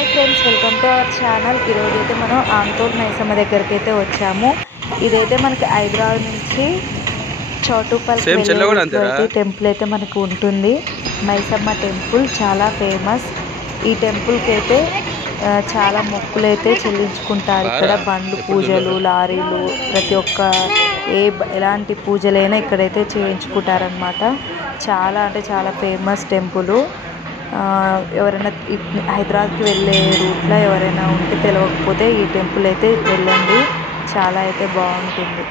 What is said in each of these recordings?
Hi friends, welcome to our channel. ఈరోజు అయితే మనం ఆంతోల్ మైసమ్మ దగ్గరికి అయితే వచ్చాము. ఇదైతే మనకి హైదరాబాద్ నుంచి చౌటుప్పల్కి వెళ్ళే టెంపుల్ అయితే మనకు ఉంటుంది. మైసమ్మ టెంపుల్ చాలా ఫేమస్. ఈ టెంపుల్కి అయితే చాలా మొక్కులు అయితే చెల్లించుకుంటారు. ఇక్కడ బండ్లు పూజలు, లారీలు, ప్రతి ఒక్క ఎలాంటి పూజలైనా ఇక్కడైతే చేయించుకుంటారనమాట. చాలా అంటే చాలా ఫేమస్ టెంపుల్. ఎవరైనా హైదరాబాద్కి వెళ్ళే రూట్లో ఎవరైనా ఉంటే తెలియకపోతే ఈ టెంపుల్ అయితే వెళ్ళండి, చాలా అయితే బాగుంటుంది.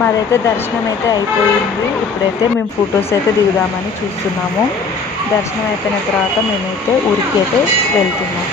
మాదైతే దర్శనం అయితే అయిపోయింది. ఇప్పుడైతే మేము ఫొటోస్ అయితే దిగుదామని చూస్తున్నాము. దర్శనం అయిపోయిన తర్వాత మేమైతే ఊరికి అయితే వెళ్తున్నాం.